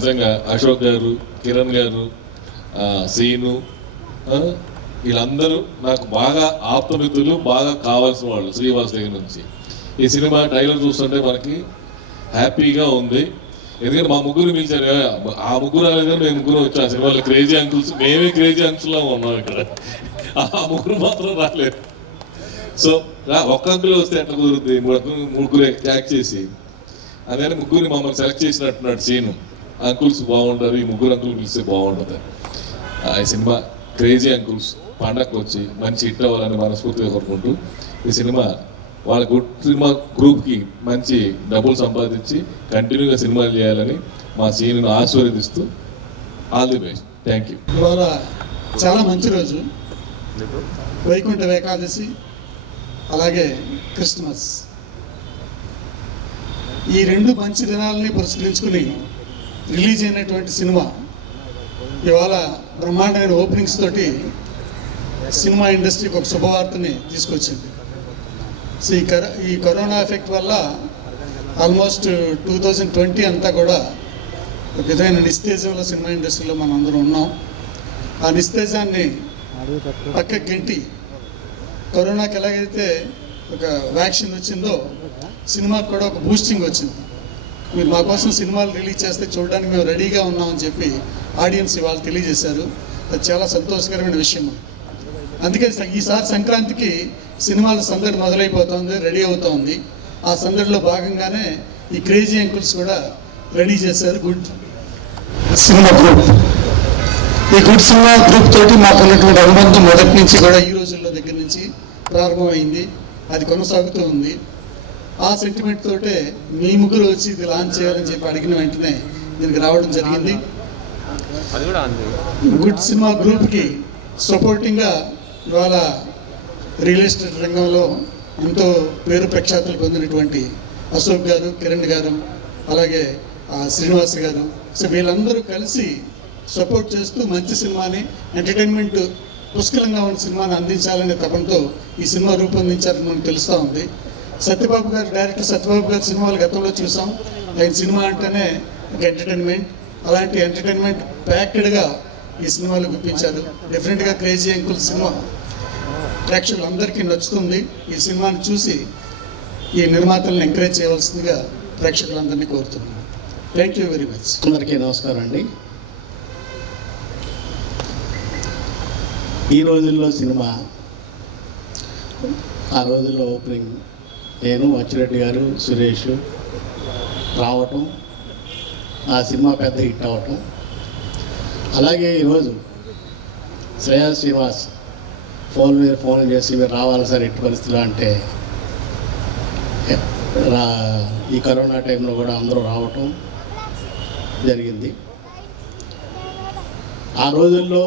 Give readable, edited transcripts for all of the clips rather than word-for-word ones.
నిజంగా అశోక్ గారు, కిరణ్ గారు, సీను, వీళ్ళందరూ నాకు బాగా ఆప్తమిత్రులు, బాగా కావాల్సిన వాళ్ళు శ్రీవాస్ దగ్గర నుంచి. ఈ సినిమా ట్రైలర్ చూస్తుంటే మనకి హ్యాపీగా ఉంది. ఎందుకంటే మా ముగ్గురు పిలిచారు, ఆ ముగ్గురు అనేది మేము ముగ్గురు వచ్చాం. ఆ సినిమాలో క్రేజీ అంకుల్స్, మేమే క్రేజీ అంకుల్లా ఉన్నాం ఇక్కడ. ఆ ముగ్గురు మాత్రం రాలేదు. సో ఒక్క అంకులు వస్తే ఎట్లా కుదురుద్ది, ముగ్గురు యాక్ట్ చేసి. అదే ముగ్గురిని మమ్మల్ని సెలెక్ట్ చేసినట్టున్నాడు సీను. అంకుల్స్ బాగుంటారు, ఈ ముగ్గురు అంకులు పిలిస్తే బాగుంటుంది. ఈ సినిమా క్రేజీ అంకుల్స్ పండగకు వచ్చి మంచి హిట్ అవ్వాలని మనస్ఫూర్తిగా కోరుకుంటూ, ఈ సినిమా వాళ్ళ గుడ్ సినిమా గ్రూప్కి మంచి డబ్బులు సంపాదించి కంటిన్యూగా సినిమాలు చేయాలని మా సీనును ఆశీర్వదిస్తూ all the best. Thank you. ఇవాళ చాలా మంచి రోజు, వైకుంఠ ఏకాదశి, అలాగే క్రిస్మస్. ఈ రెండు మంచి దినాలని పురస్కరించుకుని రిలీజ్ అయినటువంటి సినిమా ఇవాళ బ్రహ్మాండమైన ఓపెనింగ్స్ తోటి సినిమా ఇండస్ట్రీకి ఒక శుభవార్తని తీసుకొచ్చింది. సో ఈ కరోనా ఎఫెక్ట్ వల్ల ఆల్మోస్ట్ 2020 అంతా కూడా ఒక విధమైన నిస్తేజంలో సినిమా ఇండస్ట్రీలో మనం అందరం ఉన్నాం. ఆ నిస్తేజాన్ని పక్కకి గెంటి కరోనాకి ఎలాగైతే ఒక వ్యాక్సిన్ వచ్చిందో సినిమాకి కూడా ఒక బూస్టింగ్ వచ్చింది. మీరు మా కోసం సినిమాలు రిలీజ్ చేస్తే చూడడానికి మేము రెడీగా ఉన్నామని చెప్పి ఆడియన్స్ ఇవాళ తెలియజేశారు. అది చాలా సంతోషకరమైన విషయం. అందుకే ఈసారి సంక్రాంతికి సినిమాల సందడి మొదలైపోతుంది, రెడీ అవుతోంది. ఆ సందడిలో భాగంగానే ఈ క్రేజీ అంకుల్స్ కూడా రెడీ చేశారు గుడ్ సినిమా గ్రూప్. ఈ గుడ్ సినిమా గ్రూప్ తోటి మాకు ఉన్నటువంటి అనుబంధం మొదటి నుంచి కూడా ఈ రోజుల్లో దగ్గర నుంచి ప్రారంభమైంది, అది కొనసాగుతూ ఉంది. ఆ సెంటిమెంట్ తోటే మీ ముగ్గురు వచ్చి ఇది లాంచ్ చేయాలని చెప్పి అడిగిన వెంటనే దీనికి రావడం జరిగింది. గుడ్ సినిమా గ్రూప్కి సపోర్టింగ్గా ఇవాళ రియల్ ఎస్టేట్ రంగంలో ఎంతో పేరు ప్రఖ్యాతులు పొందినటువంటి అశోక్ గారు, కిరణ్ గారు, అలాగే శ్రీనివాస్ గారు, సో వీళ్ళందరూ కలిసి సపోర్ట్ చేస్తూ మంచి సినిమాని, ఎంటర్టైన్మెంట్ పుష్కలంగా ఉన్న సినిమాని అందించాలనే తపంతో ఈ సినిమా రూపొందించారని మనకు తెలుస్తూ ఉంది. సత్యబాబు గారు, డైరెక్టర్ సత్యబాబు గారి సినిమాలు గతంలో చూసాం. ఆయన సినిమా అంటేనే ఒక ఎంటర్టైన్మెంట్, అలాంటి ఎంటర్టైన్మెంట్ ప్యాక్డ్గా ఈ సినిమాలు గుప్పించారు. డెఫినెట్గా క్రేజీ అంకుల్ సినిమా ప్రేక్షకులందరికీ నచ్చుతుంది. ఈ సినిమాని చూసి ఈ నిర్మాతలను ఎంకరేజ్ చేయవలసిందిగా ప్రేక్షకులందరినీ కోరుతున్నాను. Thank you very much. అందరికీ నమస్కారం అండి. ఈ రోజుల్లో సినిమా, ఆ రోజుల్లో ఓపెనింగ్ నేను, అచ్చిరెడ్డి గారు, సురేష్ రావటం, ఆ సినిమా పెద్ద హిట్ అవ్వటం. అలాగే ఈరోజు శ్రీనివాస్ ఫోన్ చేసి మీరు రావాలి సార్ ఎట్టి పరిస్థితులు అంటే, ఈ కరోనా టైంలో కూడా అందరూ రావటం జరిగింది. ఆ రోజుల్లో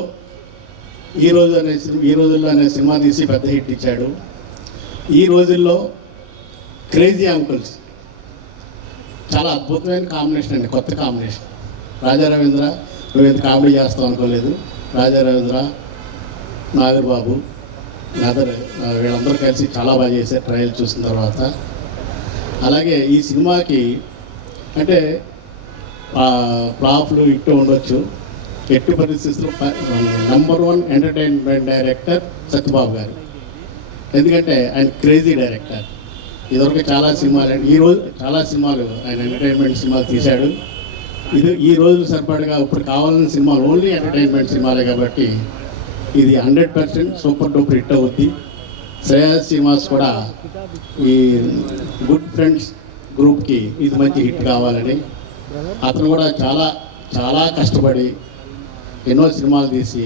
ఈ రోజుల్లో అనే సినిమా తీసి పెద్ద హిట్ ఇచ్చాడు. ఈ రోజుల్లో క్రేజీ అంకుల్స్ చాలా అద్భుతమైన కాంబినేషన్ అండి, కొత్త కాంబినేషన్. రాజా రవీంద్ర, నువ్వు ఎంత కామెడీ చేస్తావు అనుకోలేదు. రాజా రవీంద్ర, నాగర్బాబు, వీళ్ళందరూ కలిసి చాలా బాగా చేశారు ట్రయల్ చూసిన తర్వాత. అలాగే ఈ సినిమాకి అంటే ఫ్లాప్లు ఇట్టు ఉండొచ్చు, ఎట్టి పరిస్థితుల్లో #1 ఎంటర్టైన్మెంట్ డైరెక్టర్ సత్యబాబు గారు. ఎందుకంటే ఆయన క్రేజీ డైరెక్టర్. ఇదివరకు చాలా సినిమాలు, ఈరోజు చాలా సినిమాలు ఆయన ఎంటర్టైన్మెంట్ సినిమాలు తీశాడు. ఈ రోజులు సరిపడగా ఇప్పుడు కావాల్సిన సినిమాలు ఓన్లీ ఎంటర్టైన్మెంట్ సినిమాలే కాబట్టి ఇది 100% సూపర్ డూపర్ హిట్ అవుద్ది. శ్రీనివాస్ కూడా ఈ గుడ్ ఫ్రెండ్స్ గ్రూప్కి ఇది మంచి హిట్ కావాలని అతను కూడా చాలా చాలా కష్టపడి ఎన్నో సినిమాలు తీసి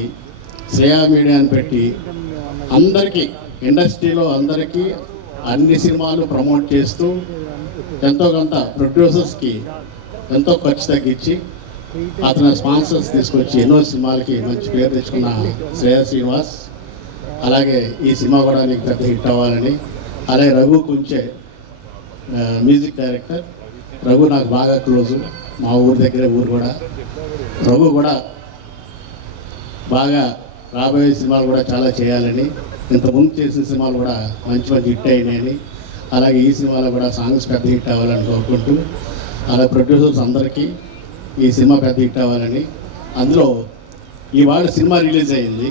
శ్రేయా మీడియాని పెట్టి అందరికీ, ఇండస్ట్రీలో అందరికీ అన్ని సినిమాలు ప్రమోట్ చేస్తూ ఎంతో కొంత ప్రొడ్యూసర్స్కి ఎంతో ఖర్చు తగ్గించి అతను స్పాన్సర్స్ తీసుకొచ్చి ఎన్నో సినిమాలకి మంచి పేరు తెచ్చుకున్న శ్రీనివాస్. అలాగే ఈ సినిమా కూడా నీకు పెద్ద హిట్ అవ్వాలని. అలాగే రఘు కుంచే మ్యూజిక్ డైరెక్టర్. రఘు నాకు బాగా క్లోజు, మా ఊరి దగ్గర ఊరు కూడా. రఘు కూడా బాగా రాబోయే సినిమాలు కూడా చాలా చేయాలని, ఇంతకుముందు చేసిన సినిమాలు కూడా మంచి మంచి హిట్ అయినాయని, అలాగే ఈ సినిమాలో కూడా సాంగ్స్ పెద్ద హిట్ అవ్వాలని కోరుకుంటూ, అలాగే ప్రొడ్యూసర్స్ అందరికీ ఈ సినిమా పెద్ద హిట్ అవ్వాలని. అందులో ఇవాళ సినిమా రిలీజ్ అయింది,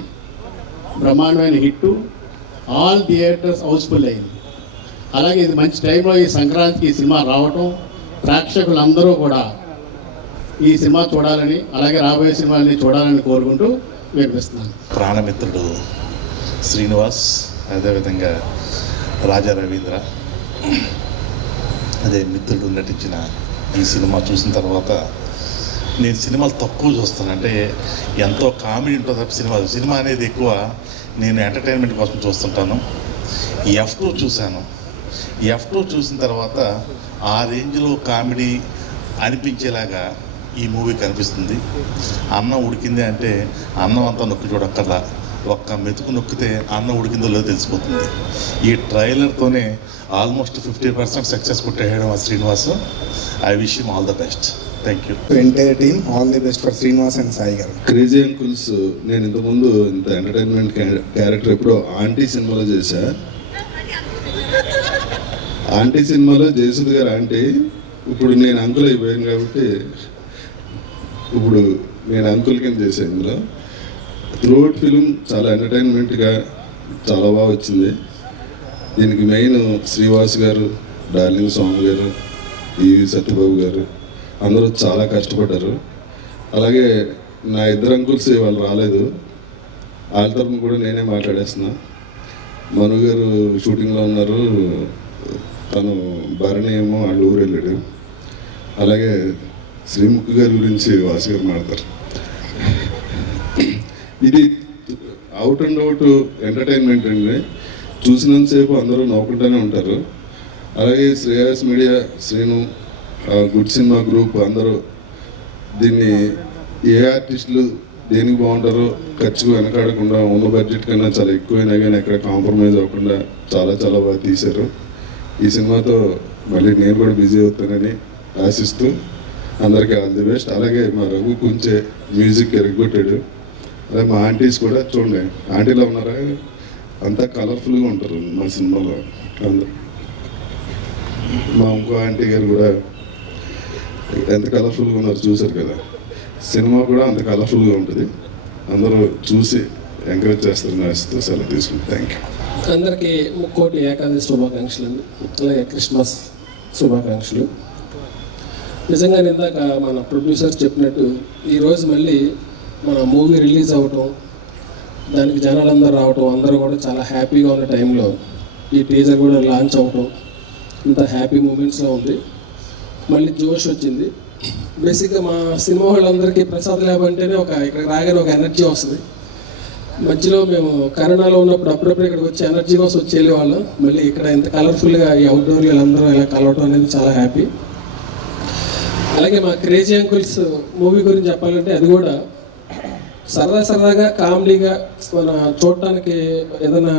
బ్రహ్మాండమైన హిట్, ఆల్ థియేటర్స్ హౌస్ఫుల్ అయింది. అలాగే ఇది మంచి టైంలో ఈ సంక్రాంతికి ఈ సినిమా రావటం, ప్రేక్షకులందరూ కూడా ఈ సినిమా చూడాలని, అలాగే రాబోయే సినిమాలని చూడాలని కోరుకుంటూ వినిపిస్తున్నాను. ప్రాణమిత్రుడు శ్రీనివాస్, అదేవిధంగా రాజా రవీంద్ర, అదే మిత్రుడు నటించిన ఈ సినిమా చూసిన తర్వాత నేను సినిమాలు తక్కువ చూస్తాను. అంటే ఎంతో కామెడీ ఉంటుంది సినిమా అనేది ఎక్కువ నేను ఎంటర్టైన్మెంట్ కోసం చూస్తుంటాను. F2 చూశాను. F2 చూసిన తర్వాత ఆ రేంజ్లో కామెడీ అనిపించేలాగా ఈ మూవీ కనిపిస్తుంది. అన్నం ఉడికింది అంటే అన్నం అంతా నొక్కి చూడక్కర్లా, ఒక్క మెతుకు నొక్కితే అన్నం ఉడికిందో లేదో తెలిసిపోతుంది. ఈ ట్రైలర్తోనే ఆల్మోస్ట్ 50% సక్సెస్ కొట్టేయడం ఆ Srinivas. I wish him all the best. Thank you. Entire team all the best for Srinivas and Sai గారు. క్రేజీ అంకుల్స్ నేను ఇంతకుముందు ఇంత ఎంటర్టైన్మెంట్ క్యారెక్టర్ ఎప్పుడో ఆంటీ సినిమాలో చేశా. ఆంటీ సినిమాలో జయసుద్ గారు ఆంటీ, ఇప్పుడు నేను అంకుల్ అయిపోయాను కాబట్టి ఇప్పుడు నేను అంకుల్ కింద చేశాను. ఇందులో త్రూఅవుట్ ఫిలిం చాలా ఎంటర్టైన్మెంట్గా చాలా బాగా వచ్చింది. దీనికి మెయిన్ శ్రీవాస్ గారు, డార్లింగ్ స్వామి గారు, ఈ సత్యబాబు గారు అందరూ చాలా కష్టపడ్డారు. అలాగే నా ఇద్దరు అంకుల్స్ వాళ్ళు రాలేదు, వాళ్ళ తరఫున కూడా నేనే మాట్లాడేస్తున్నా. మను గారు షూటింగ్లో ఉన్నారు, తను భరణి ఏమో వాళ్ళ ఊరు వెళ్ళాడు. అలాగే శ్రీముఖ్ గారి గురించి వాసు గారు మాట్లాడతారు. ఇది అవుట్ అండ్ అవుట్ ఎంటర్టైన్మెంట్ అండి. చూసినంతసేపు అందరూ నవ్వుకుంటూనే ఉంటారు. అలాగే Shreyas media, Srinu, good cinema group అందరూ దీన్ని ఏ ఆర్టిస్టులు దేనికి బాగుంటారో ఖర్చుకు వెనకాడకుండా ఉన్న బడ్జెట్ కన్నా చాలా ఎక్కువైనా కానీ ఎక్కడ కాంప్రమైజ్ అవ్వకుండా చాలా చాలా బాగా తీశారు. ఈ సినిమాతో మళ్ళీ నేను కూడా బిజీ అవుతానని ఆశిస్తూ అందరికీ ఆల్ ది బెస్ట్. అలాగే మా రఘు కొంచెం మ్యూజిక్ ఎరగొట్టాడు. అలాగే మా ఆంటీస్ కూడా చూడండి, ఆంటీలో ఉన్నారా, అంతా కలర్ఫుల్గా ఉంటారు మా సినిమాలో అందరూ. మా ఇంకో ఆంటీ గారు కూడా ఎంత కలర్ఫుల్గా ఉన్నారు చూసారు కదా. సినిమా కూడా అంత కలర్ఫుల్గా ఉంటుంది. అందరూ చూసి ఎంకరేజ్ చేస్తారని ఆశిస్తూ సెలవు తీసుకుంటాం. Thank you. అందరికీ ముక్కోటి ఏకాదశి శుభాకాంక్షలు, అలాగే క్రిస్మస్ శుభాకాంక్షలు. నిజంగా ఇందాక మన ప్రొడ్యూసర్ చెప్పినట్టు ఈరోజు మళ్ళీ మన మూవీ రిలీజ్ అవ్వటం, దానికి జనాలందరూ రావటం, అందరూ కూడా చాలా హ్యాపీగా ఉన్న టైంలో ఈ టీజర్ కూడా లాంచ్ అవ్వటం ఇంత హ్యాపీ మూమెంట్స్లో ఉంది. మళ్ళీ జోష్ వచ్చింది. బేసిక్గా మా సినిమా వాళ్ళందరికీ ప్రసాద్ ల్యాబ్ అంటేనే ఇక్కడికి రాగానే ఒక ఎనర్జీ వస్తుంది. మధ్యలో మేము కరోనాలో ఉన్నప్పుడు అప్పుడప్పుడు ఇక్కడికి వచ్చి ఎనర్జీ కోసం వచ్చి వెళ్ళేవాళ్ళం. మళ్ళీ ఇక్కడ ఇంత కలర్ఫుల్గా ఈ అవుట్డోర్ వీళ్ళందరూ ఇలా కలవటం అనేది చాలా హ్యాపీ. అలాగే మా క్రేజీ అంకుల్స్ మూవీ గురించి చెప్పాలంటే అది కూడా సరదాగా కామెడీగా మన చూడటానికి ఏదైనా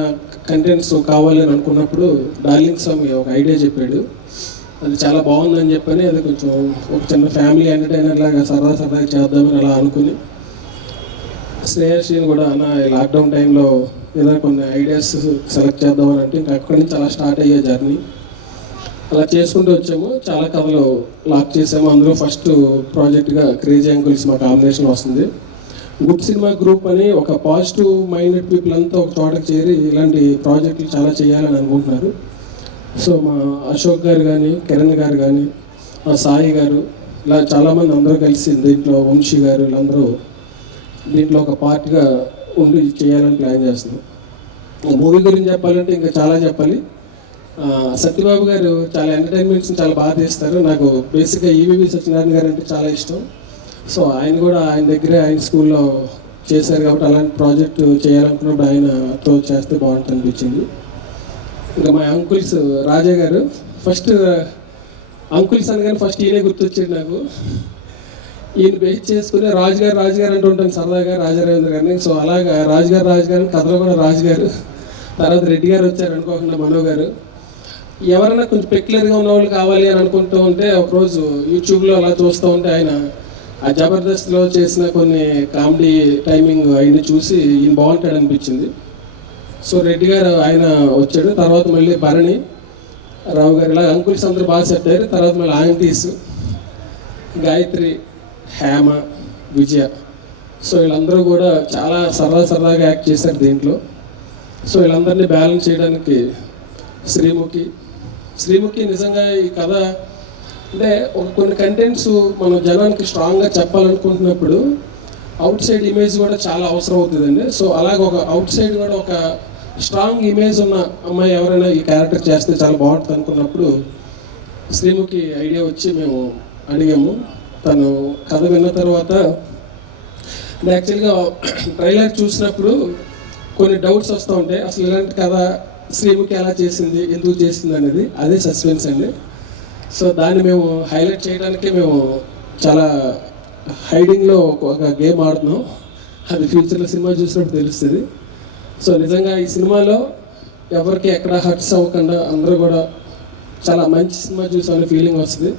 కంటెంట్స్ కావాలి అని అనుకున్నప్పుడు డార్లింగ్ స్వామి ఒక ఐడియా చెప్పాడు. అది చాలా బాగుందని చెప్పని అది కొంచెం ఒక చిన్న ఫ్యామిలీ ఎంటర్టైనర్ లాగా సరదాగా చేద్దామని అలా అనుకుని శ్రేయస్ని కూడా అన్న లాక్డౌన్ టైంలో ఏదైనా కొన్ని ఐడియాస్ సెలెక్ట్ చేద్దామని అంటే ఇంకా అక్కడి నుంచి అలా స్టార్ట్ అయ్యే జర్నీ. అలా చేసుకుంటూ వచ్చాము, చాలా కథలు లాక్ చేసాము. అందులో ఫస్ట్ ప్రాజెక్ట్గా క్రేజీ అంకుల్స్ మా కాంబినేషన్ వస్తుంది. గుడ్ సినిమా గ్రూప్ అని ఒక పాజిటివ్ మైండెడ్ పీపుల్ అంతా ఒక చోటకి చేరి ఇలాంటి ప్రాజెక్టులు చాలా చేయాలని అనుకుంటున్నారు. సో మా అశోక్ గారు కానీ, కిరణ్ గారు కానీ, మా సాయి గారు, ఇలా చాలామంది అందరూ కలిసి దీంట్లో వంశీ గారు వీళ్ళందరూ దీంట్లో ఒక పార్ట్గా ఉండి చేయాలని ప్లాన్ చేస్తున్నాం. మూవీ గురించి చెప్పాలంటే ఇంకా చాలా చెప్పాలి. సత్యబాబు గారు చాలా ఎంటర్టైన్మెంట్స్ని చాలా బాగా తీస్తారు. నాకు బేసిక్గా ఈవీవి సత్యనారాయణ గారు అంటే చాలా ఇష్టం. సో ఆయన కూడా ఆయన దగ్గరే ఆయన స్కూల్లో చేశారు కాబట్టి అలాంటి ప్రాజెక్టు చేయాలనుకున్నప్పుడు ఆయనతో చేస్తే బాగుంటుంది అనిపించింది. ఇంకా మా అంకుల్స్ రాజా గారు, ఫస్ట్ అంకుల్స్ అనగానే ఫస్ట్ ఈయనే గుర్తొచ్చాడు నాకు. ఈయన బేస్ చేసుకుని రాజుగారు అంటూ ఉంటాను సరదాగా రాజారవీంద్ర గారిని. సో అలాగా రాజుగారు కథలో కూడా రాజుగారు, తర్వాత రెడ్డి గారు వచ్చారు అనుకోకుండా మనో గారు. ఎవరైనా కొంచెం పెక్యులర్గా ఉన్న వాళ్ళు కావాలి అని అనుకుంటూ ఉంటే ఒకరోజు యూట్యూబ్లో అలా చూస్తూ ఉంటే ఆయన ఆ జబర్దస్త్లో చేసిన కొన్ని కామెడీ టైమింగ్ అవన్నీ చూసి ఈయన బాగుంటాడు అనిపించింది. సో రెడ్డి గారు ఆయన వచ్చాడు, తర్వాత మళ్ళీ భరణి, రావు గారు, ఇలా అంకుల్స్ అందరూ బాగా సెట్ అయ్యారు. తర్వాత మళ్ళీ ఆంటీస్, గాయత్రి, హేమ, విజయ. సో వీళ్ళందరూ కూడా చాలా సరదాగా యాక్ట్ చేశారు దీంట్లో. సో వీళ్ళందరినీ బ్యాలెన్స్ చేయడానికి శ్రీముఖి నిజంగా ఈ కథ అంటే కొన్ని కంటెంట్స్ మనం జనానికి స్ట్రాంగ్గా చెప్పాలనుకుంటున్నప్పుడు అవుట్ సైడ్ ఇమేజ్ కూడా చాలా అవసరం అవుతుందండి. సో అలాగ ఒక అవుట్ సైడ్ కూడా ఒక స్ట్రాంగ్ ఇమేజ్ ఉన్న అమ్మాయి ఎవరైనా ఈ క్యారెక్టర్ చేస్తే చాలా బాగుంటుంది అనుకున్నప్పుడు శ్రీముఖి ఐడియా వచ్చి మేము అడిగాము. తను కథ విన్న తర్వాత యాక్చువల్గా ట్రైలర్ చూసినప్పుడు కొన్ని డౌట్స్ వస్తూ ఉంటాయి. అసలు ఇలాంటి కథ శ్రీముఖి ఎలా చేసింది, ఎందుకు చేసింది అనేది అదే సస్పెన్స్ అండి. సో దాన్ని మేము హైలైట్ చేయడానికి మేము చాలా హైడింగ్లో ఒక గేమ్ ఆడుతున్నాం. అది ఫ్యూచర్లో సినిమా చూసినప్పుడు తెలుస్తుంది. సో నిజంగా ఈ సినిమాలో ఎవరికి ఎక్కడ హర్ట్స్ అవ్వకుండా అందరూ కూడా చాలా మంచి సినిమా చూసామనే ఫీలింగ్ వస్తుంది.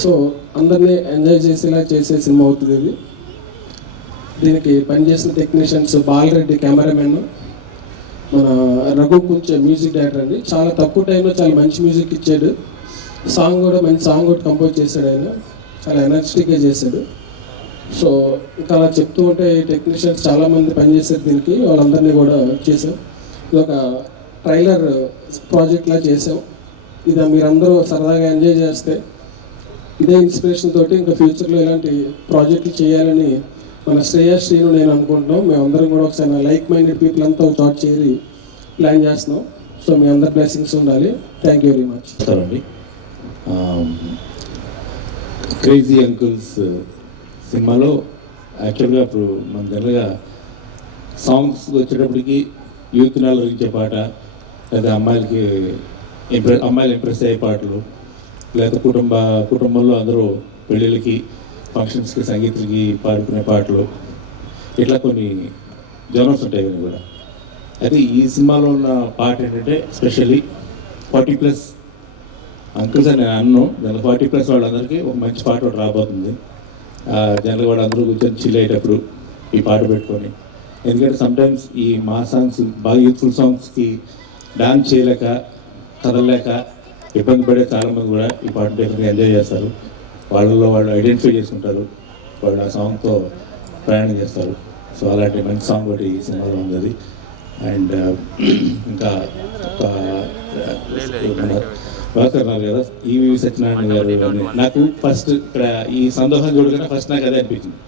సో అందరినీ ఎంజాయ్ చేసేలా చేసే సినిమా అవుతుంది ఇది. దీనికి పనిచేసిన టెక్నీషియన్స్ బాలరెడ్డి కెమెరామెన్, మన రఘు కొంచెం మ్యూజిక్ డైరెక్టర్ అండి. చాలా తక్కువ టైంలో చాలా మంచి మ్యూజిక్ ఇచ్చాడు. సాంగ్ కూడా మంచి సాంగ్ కూడా కంపోజ్ చేశాడు ఆయన, చాలా ఎనర్జెటిక్గా చేశాడు. సో ఇంకా అలా చెప్తూ ఉంటే టెక్నీషియన్స్ చాలామంది పనిచేశారు దీనికి, వాళ్ళందరినీ కూడా చేసాం. ఇది ఒక ట్రైలర్ ప్రాజెక్ట్లా చేసాం. ఇది మీరందరూ సరదాగా ఎంజాయ్ చేస్తే ఇదే ఇన్స్పిరేషన్ తోటి ఇంకా ఫ్యూచర్లో ఇలాంటి ప్రాజెక్టులు చేయాలని మన శ్రీను నేను అనుకుంటున్నాం. మేమందరం కూడా ఒకసారి లైక్ మైండెడ్ పీపుల్ అంతా ఒక థాట్ చేరి ప్లాన్ చేస్తున్నాం. సో మీ అందరి బ్లెస్సింగ్స్ ఉండాలి. Thank you very much. అండి క్రేజీ అంకుల్స్ సినిమాలో యాక్చువల్గా ఇప్పుడు మన జనరల్గా సాంగ్స్ వచ్చేటప్పటికి యూత్ని అలరించే పాట, లేదా అమ్మాయిలు ఇంప్రెస్ అయ్యే పాటలు, లేదా కుటుంబంలో అందరూ పెళ్ళిళ్ళకి ఫంక్షన్స్కి సంగీతులకి పాడుకునే పాటలు, ఇట్లా కొన్ని జోనర్స్ ఉంటాయి ఇవన్నీ కూడా. అయితే ఈ సినిమాలో ఉన్న పాట ఏంటంటే స్పెషల్లీ 40+ అంకుల్స్ అని నేను అన్నాను. దాని 40+ వాళ్ళందరికీ ఒక మంచి పాట ఒకటి రాబోతుంది. జనరల్గా వాళ్ళందరూ కూర్చొని చిల్ అయ్యేటప్పుడు ఈ పాట పెట్టుకొని, ఎందుకంటే సమ్టైమ్స్ ఈ మా సాంగ్స్ బాగా యూత్ఫుల్ సాంగ్స్కి డాన్స్ చేయలేక కదలలేక ఇబ్బంది పడే చాలామంది కూడా ఈ పాట డెఫినెట్గా ఎంజాయ్ చేస్తారు. వాళ్ళలో వాళ్ళు ఐడెంటిఫై చేసుకుంటారు, వాళ్ళు ఆ సాంగ్తో ప్రయాణం చేస్తారు. సో అలాంటి మంచి సాంగ్ ఒకటి ఈ సినిమాలో ఉంది అది. అండ్ ఇంకా వాకర్నారు కదా ఈవి సత్యనారాయణ గారు. నాకు ఫస్ట్ ఇక్కడ ఈ సందోహం చూడగానే ఫస్ట్ నాకు అదే అనిపించింది.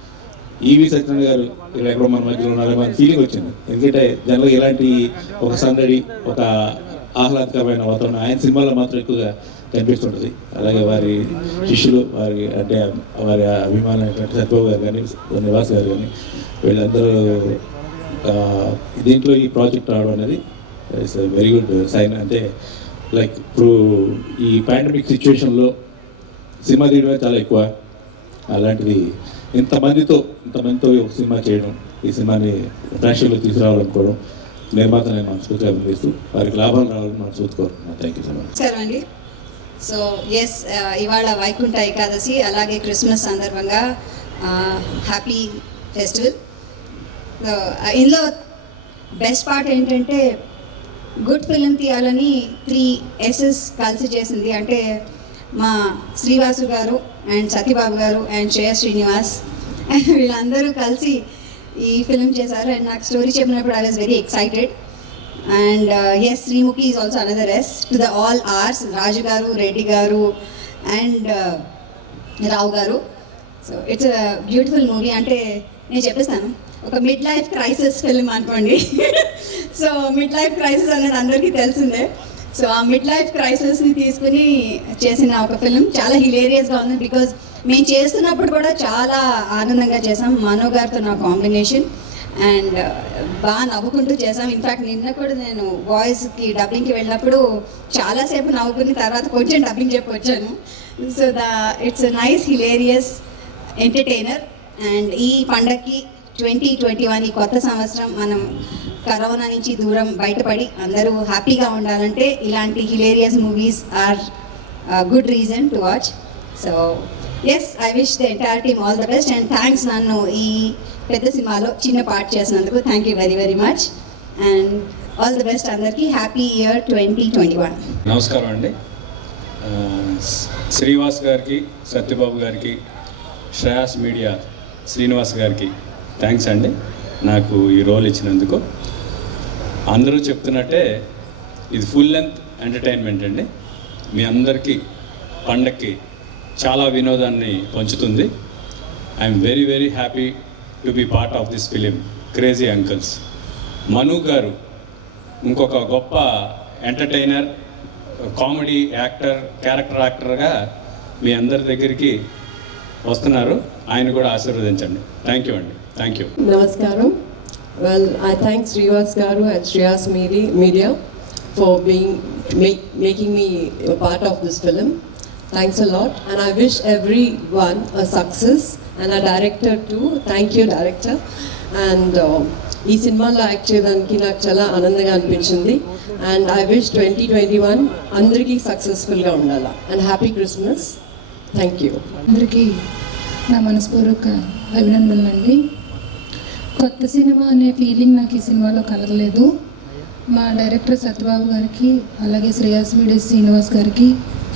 ఈవి సత్యనారాయణ గారు ఇక్కడ ఎక్కడో మన మధ్యలో ఉన్నారని మన ఫీలింగ్ వచ్చింది. ఎందుకంటే జనరల్గా ఇలాంటి ఒక సందడి, ఒక ఆహ్లాదకరమైన వాతావరణం ఆయన సినిమాలో మాత్రం ఎక్కువగా కనిపిస్తుంటుంది. అలాగే వారి శిష్యులు, వారి అభిమానమైనటువంటి సత్యబాబు గారు కానీ, నివాస్ గారు కానీ, వీళ్ళందరూ దీంట్లో ఈ ప్రాజెక్ట్ రావడం అనేది ఇట్స్ వెరీ గుడ్ సైన్. అంటే లైక్ ఇప్పుడు ఈ పాండమిక్ సిచ్యువేషన్లో సినిమా తీయడమే చాలా ఎక్కువ. అలాంటిది ఇంతమందితో ఒక సినిమా చేయడం, ఈ సినిమాని ప్రేక్షకులు తీసుకురావాలనుకోవడం, నిర్మాత నేను మనస్ఫూర్తిగా అభినందిస్తూ వారికి లాభాలు రావాలని మనస్ఫూర్తి కోరుతున్నాను. Thank you so much. సరే అండి. సో ఎస్, ఇవాళ వైకుంఠ ఏకాదశి, అలాగే క్రిస్మస్ సందర్భంగా హ్యాపీ ఫెస్టివల్. ఇందులో బెస్ట్ పార్ట్ ఏంటంటే గుడ్ ఫిలిం తీయాలని 3 S's కలిసి చేసింది. అంటే మా శ్రీవాసు గారు అండ్ సత్యబాబు గారు అండ్ శ్రీనివాస్ వీళ్ళందరూ కలిసి ఈ ఫిలిం చేశారు. అండ్ నాకు స్టోరీ చెప్పినప్పుడు I was very excited. And yes, Sreemukhi is also another ace to the all ours, Raju గారు, రెడ్డి గారు అండ్ రావు గారు. So it's a beautiful movie. అంటే నేను చెప్పేస్తాను, ఒక మిడ్ లైఫ్ క్రైసిస్ ఫిలిం అనుకోండి. సో మిడ్ లైఫ్ క్రైసిస్ అనేది అందరికీ తెలిసిందే. సో ఆ మిడ్ లైఫ్ క్రైసిస్ని తీసుకుని చేసిన ఒక ఫిలిం చాలా హిలేరియస్గా ఉంది. బికాజ్ మేము చేస్తున్నప్పుడు కూడా చాలా ఆనందంగా చేసాం. మనో గారితో నా కాంబినేషన్ అండ్ బాగా నవ్వుకుంటూ చేసాం. ఇన్ఫ్యాక్ట్ నిన్న కూడా నేను వాయిస్కి డబ్బింగ్కి వెళ్ళినప్పుడు చాలాసేపు నవ్వుకుని తర్వాత కొంచెం డబ్బింగ్ చెప్పి వచ్చాను. So it's nice hilarious entertainer. And ఈ పండగకి 2021 ఈ కొత్త సంవత్సరం మనం కరోనా నుంచి దూరం బయటపడి అందరూ హ్యాపీగా ఉండాలంటే ఇలాంటి hilarious movies are good reason to watch. So yes, I wish the entire team all the best and thanks నన్ను ఈ పెద్ద సినిమాలో చిన్న పార్ట్ చేసినందుకు. Thank you very very much and all the best అందరికీ. Happy year 2021. నమస్కారం అండి. శ్రీవాస్ గారికి, సత్యబాబు గారికి శ్రేయాస్ మీడియా శ్రీనివాస్ గారికి థ్యాంక్స్ అండి నాకు ఈ రోల్ ఇచ్చినందుకు. అందరూ చెప్తున్నట్టే ఇది ఫుల్ లెంత్ ఎంటర్టైన్మెంట్ అండి. మీ అందరికీ పండక్కి చాలా వినోదాన్ని పంచుతుంది. I'm very very happy to be part of this film Crazy Uncles. Manu గారు ఇంకొక గొప్ప ఎంటర్టైనర్, కామెడీ యాక్టర్, క్యారెక్టర్ యాక్టర్గా మీ అందరి దగ్గరికి వస్తున్నారు. ఆయన కూడా ఆశీర్వదించండి. థ్యాంక్ యూ అండి. Thank you. నమస్కారం. Well, I thank Srivas Garu and Shreyas Media for making me a part of this film. Thanks a lot, and I wish everyone a success, and our director too. Thank you, director. And ఈ సినిమాలో act చేయడానికి నాకు చాలా ఆనందంగా అనిపించింది. And I wish 2021 అందరికీ సక్సెస్ఫుల్గా ఉండాలా. And happy Christmas. Thank you. అందరికీ నా మనస్పూర్వక అభినందనలండి. కొత్త సినిమా అనే ఫీలింగ్ నాకు ఈ సినిమాలో కలగలేదు. మా డైరెక్టర్ సత్యబాబు గారికి అలాగే శ్రేయాస్ మీడియా శ్రీనివాస్ గారికి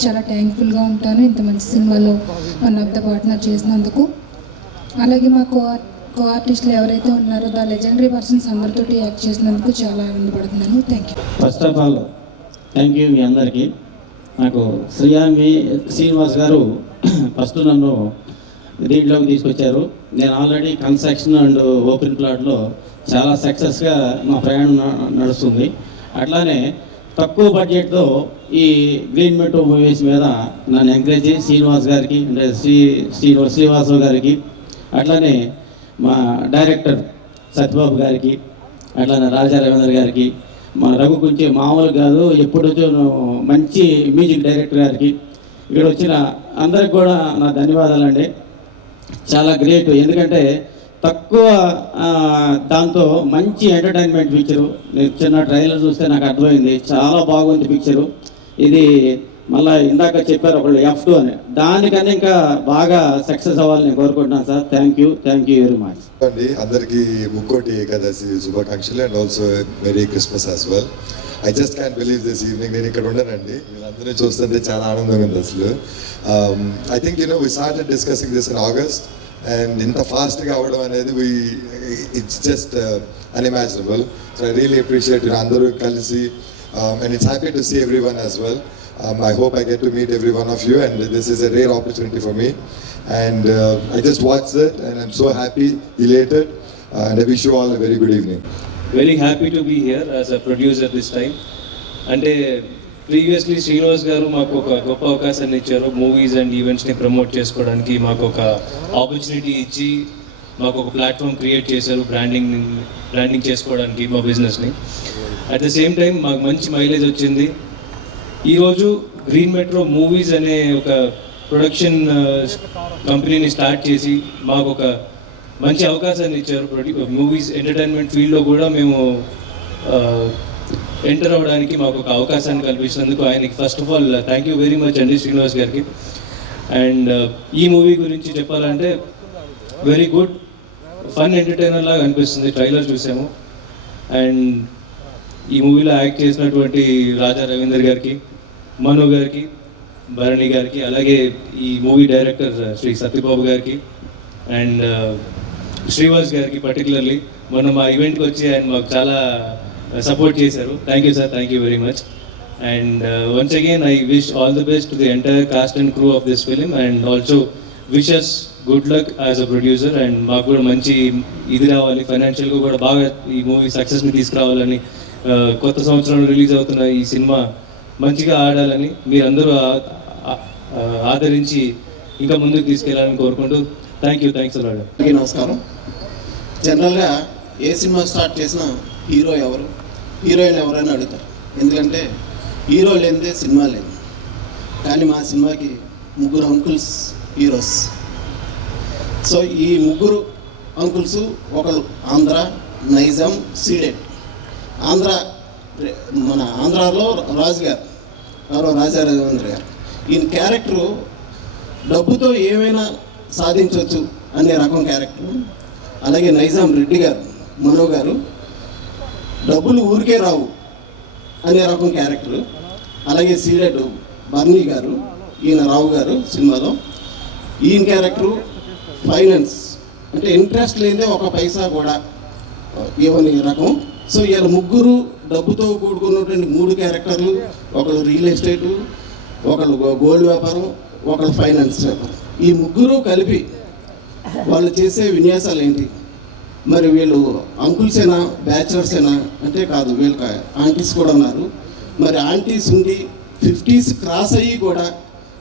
చాలా థ్యాంక్ఫుల్గా ఉంటాను ఇంత మంచి సినిమాలో వన్ ఆఫ్ ద పార్ట్నర్ చేసినందుకు. అలాగే మా కో ఆర్టిస్టులు ఎవరైతే ఉన్నారో ద లెజెండరీ పర్సన్స్ అందరితోటి యాక్ట్ చేసినందుకు చాలా ఆనందపడుతున్నాను. Thank you. First of all thank you మీ అందరికీ. నాకు శ్రీనివాస్ గారు ఫస్ట్ నన్ను దీంట్లోకి తీసుకొచ్చారు. నేను ఆల్రెడీ కన్స్ట్రక్షన్ అండ్ ఓపెన్ ప్లాట్లో చాలా సక్సెస్గా మా ప్రయాణం నడుస్తుంది. అట్లానే తక్కువ బడ్జెట్తో ఈ గ్రీన్ మెట్రో మూవీస్ మీద నన్ను ఎంకరేజ్ చేసి శ్రీనివాస్ గారికి అంటే శ్రీనివాసరావు గారికి, అట్లానే మా డైరెక్టర్ సత్యబాబు గారికి, అట్లానే రాజా రవీంద్ర గారికి, మా రఘు కొంచెం మామూలు కాదు ఎప్పుడు వచ్చో మంచి మ్యూజిక్ డైరెక్టర్ గారికి, ఇక్కడ వచ్చిన అందరికి కూడా నా ధన్యవాదాలండి. చాలా గ్రేట్. ఎందుకంటే తక్కువ దాంతో మంచి ఎంటర్టైన్మెంట్ పిక్చరు. నేను చిన్న ట్రైలర్ చూస్తే నాకు అర్థమైంది, చాలా బాగుంది పిక్చరు. ఇది మళ్ళీ ఇందాక చెప్పారు ఒకళ్ళు F2 అని, దానికన్నా ఇంకా బాగా సక్సెస్ అవ్వాలని నేను కోరుకుంటున్నాను sir. Thank you very much అండి. అందరికీ ముక్కోటి ఏకాదశి శుభాకాంక్షలు and also merry Christmas as well. I just can believe this evening నేను ఇక్కడ ఉండనండి. వీళ్ళందరినీ చూస్తుంటే చాలా ఆనందంగా ఉంది అసలు. I think we started discussing this in August and ఇంత ఫాస్ట్గా అవ్వడం అనేది it's just unimaginable. So I really appreciate అందరూ కలిసి and it's happy to see everyone as well. I hope I get to meet every one of you, and this is a rare opportunity for me. And I just watched it, and I'm so happy, elated, and I wish you all a very good evening. Very happy to be here as a producer this time. అంటే previously Srinivas గారు మాకు ఒక గొప్ప అవకాశాన్ని ఇచ్చారు. Movies and ఈవెంట్స్ని promote చేసుకోవడానికి మాకు ఒక ఆపర్చునిటీ ఇచ్చి మాకు ఒక ప్లాట్ఫామ్ క్రియేట్ చేశారు బ్రాండింగ్ చేసుకోవడానికి మా బిజినెస్ని. అట్ ద సేమ్ టైం మాకు మంచి మైలేజ్ వచ్చింది. ఈరోజు గ్రీన్ మెట్రో మూవీస్ అనే ఒక ప్రొడక్షన్ కంపెనీని స్టార్ట్ చేసి మాకు ఒక మంచి అవకాశాన్ని ఇచ్చారు. మూవీస్ ఎంటర్టైన్మెంట్ ఫీల్డ్లో కూడా మేము ఎంటర్ అవ్వడానికి మాకు ఒక అవకాశాన్ని కల్పించినందుకు ఆయనకి first of all thank you very much అండి శ్రీనివాస్ గారికి. అండ్ ఈ మూవీ గురించి చెప్పాలంటే వెరీ గుడ్ ఫన్ ఎంటర్టైనర్ లాగా అనిపిస్తుంది. ట్రైలర్ చూసాము. అండ్ ఈ మూవీలో యాక్ట్ చేసినటువంటి రాజా రవీందర్ గారికి, మను గారికి, భరణి గారికి, అలాగే ఈ మూవీ డైరెక్టర్ శ్రీ సత్యబాబు గారికి అండ్ శ్రీవాస్ గారికి పర్టికులర్లీ మొన్న మా ఈవెంట్కి వచ్చి ఆయన మాకు చాలా సపోర్ట్ చేశారు. Thank you sir. Thank you very much. And once again I wish all the best to the entire cost and crew of this film and also wishes good luck as a producer. And మాకు కూడా మంచి ఇది రావాలి, ఫైనాన్షియల్గా కూడా బాగా ఈ movie సక్సెస్ని తీసుకురావాలని, కొత్త సంవత్సరంలో రిలీజ్ అవుతున్న ఈ సినిమా మంచిగా ఆడాలని, మీరందరూ ఆదరించి ఇంకా ముందుకు తీసుకెళ్లాలని కోరుకుంటూ థ్యాంక్స్ అలాగా. నమస్కారం. జనరల్గా ఏ సినిమా స్టార్ట్ చేసినా హీరో ఎవరు, హీరోయిన్ ఎవరైనా అడుగుతారు. ఎందుకంటే హీరో లేనిదే సినిమా లేదు. కానీ మా సినిమాకి ముగ్గురు అంకుల్స్ హీరోస్. సో ఈ ముగ్గురు అంకుల్స్ ఒకళ్ళు ఆంధ్ర, నైజాం, సీడెడ్. మన ఆంధ్రాలో రాజు గారు, ఎవరో రాజా రవీంద్ర గారు. ఈయన క్యారెక్టరు డబ్బుతో ఏమైనా సాధించవచ్చు అనే రకం క్యారెక్టరు. అలాగే నైజాం రెడ్డి గారు, మనో గారు, డబ్బులు ఊరికే రావు అనే రకం క్యారెక్టరు. అలాగే సీడెడ్ భరణి గారు, ఈయన రావు గారు సినిమాలో. ఈయన క్యారెక్టరు ఫైనాన్స్ అంటే ఇంట్రెస్ట్ లేదే ఒక పైసా కూడా ఇవ్వని రకం. సో వీళ్ళ ముగ్గురు డబ్బుతో కూడుకున్నటువంటి 3 క్యారెక్టర్లు, ఒకళ్ళు రియల్ ఎస్టేటు, ఒకళ్ళు గోల్డ్ వ్యాపారం, ఒకళ్ళు ఫైనాన్స్ వ్యాపారం. ఈ ముగ్గురు కలిపి వాళ్ళు చేసే విన్యాసాలు ఏంటి? మరి వీళ్ళు అంకుల్సేనా బ్యాచిలర్సేనా అంటే కాదు, వీళ్ళకి ఆంటీస్ కూడా ఉన్నారు. మరి ఆంటీస్ ఉండి 50s క్రాస్ అయ్యి కూడా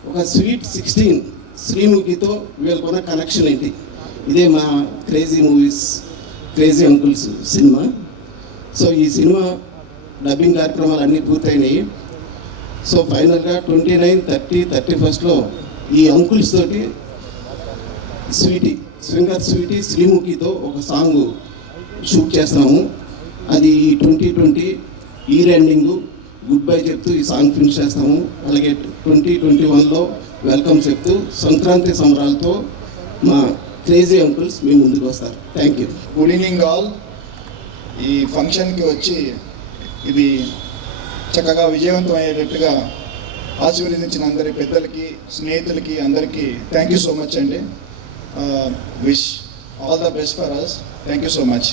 ఒక స్వీట్ 16 శ్రీముఖితో వీళ్ళకున్న కనెక్షన్ ఏంటి? ఇదే మా crazy movies crazy uncles cinema. So ఈ సినిమా డబ్బింగ్ కార్యక్రమాలు అన్నీ పూర్తయినాయి. సో ఫైనల్గా 29, 30, 31 ఈ అంకుల్స్ తోటి స్వింగర్ స్వీటీ శ్రీముఖితో ఒక సాంగ్ షూట్ చేస్తున్నాము. అది 2020 ఇయర్ ఎండింగ్ గుడ్ బై చెప్తూ ఈ సాంగ్ ఫినిష్ చేస్తాము. అలాగే 2021లో వెల్కమ్ చెప్తూ సంక్రాంతి సంబరాలతో మా క్రేజీ అంకుల్స్ మీ ముందుకు వస్తారు. Thank you. Good evening all. ఈ ఫంక్షన్కి వచ్చి ఇది చక్కగా విజయవంతం అయ్యేటట్టుగా ఆశీర్వదించిన అందరి పెద్దలకి, స్నేహితులకి అందరికీ థ్యాంక్ యూ సో మచ్ అండి. Wish all the best for us. Thank you so much.